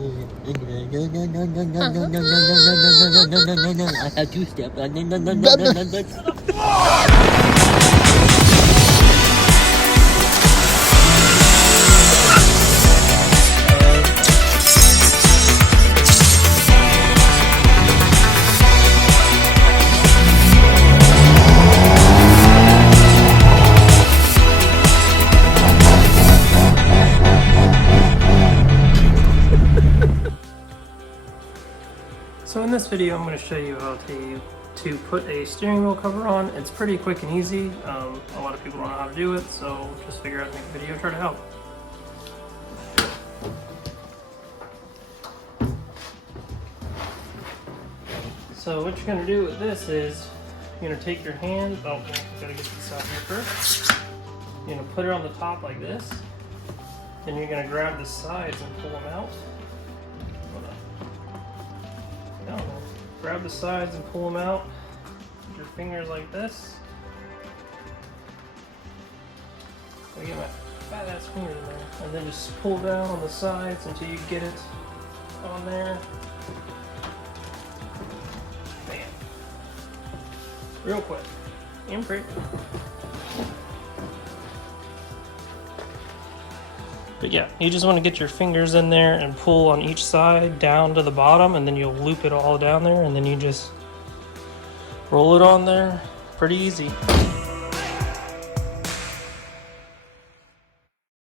I have two steps. So in this video, I'm going to show you how to put a steering wheel cover on. It's pretty quick and easy. A lot of people don't know how to do it, so just figure out to make a video, try to help. So what you're going to do with this is you're going to take your hand. Oh, I've got to get this out here first. You're going to put it on the top like this. Then you're going to grab the sides and pull them out. Grab the sides and pull them out with your fingers like this. I get my fat ass finger in there. And then just pull down on the sides until you get it on there. Bam. Real quick. And pretty. But yeah, you just want to get your fingers in there and pull on each side down to the bottom, and then you'll loop it all down there, and then you just roll it on there. Pretty easy.